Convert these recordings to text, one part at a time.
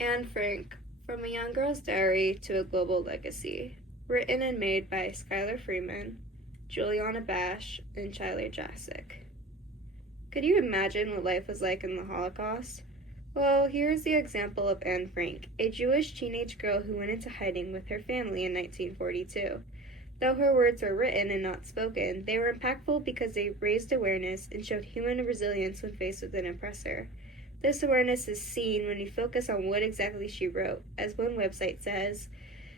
Anne Frank, From a Young Girl's Diary to a Global Legacy. Written and made by Skylar Freeman, Juliana Bash, and Tyler Jasic. Could you imagine what life was like in the Holocaust? Well, here's the example of Anne Frank, a Jewish teenage girl who went into hiding with her family in 1942. Though her words were written and not spoken, they were impactful because they raised awareness and showed human resilience when faced with an oppressor. This awareness is seen when you focus on what exactly she wrote. As one website says,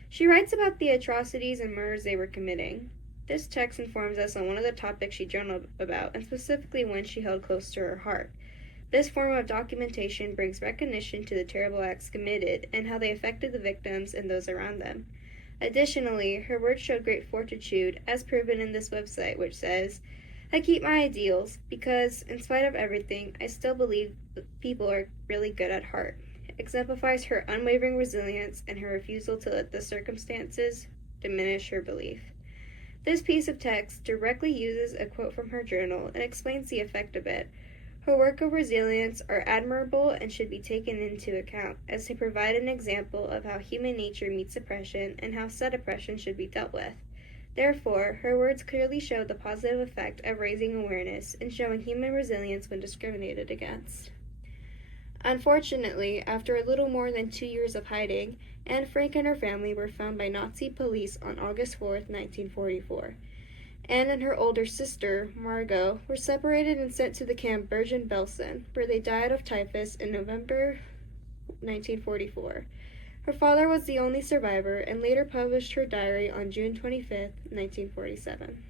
she writes about the atrocities and murders they were committing. This text informs us on one of the topics she journaled about, and specifically one she held close to her heart. This form of documentation brings recognition to the terrible acts committed and how they affected the victims and those around them. Additionally, her words showed great fortitude, as proven in this website, which says, I keep my ideals because, in spite of everything, I still believe people are really good at heart. It exemplifies her unwavering resilience and her refusal to let the circumstances diminish her belief. This piece of text directly uses a quote from her journal and explains the effect of it. Her work of resilience are admirable and should be taken into account, as they provide an example of how human nature meets oppression and how said oppression should be dealt with. Therefore, her words clearly show the positive effect of raising awareness and showing human resilience when discriminated against. Unfortunately, after a little more than 2 years of hiding, Anne Frank and her family were found by Nazi police on August 4, 1944. Anne and her older sister, Margot, were separated and sent to the camp Bergen-Belsen, where they died of typhus in November 1944. Her father was the only survivor and later published her diary on June 25, 1947.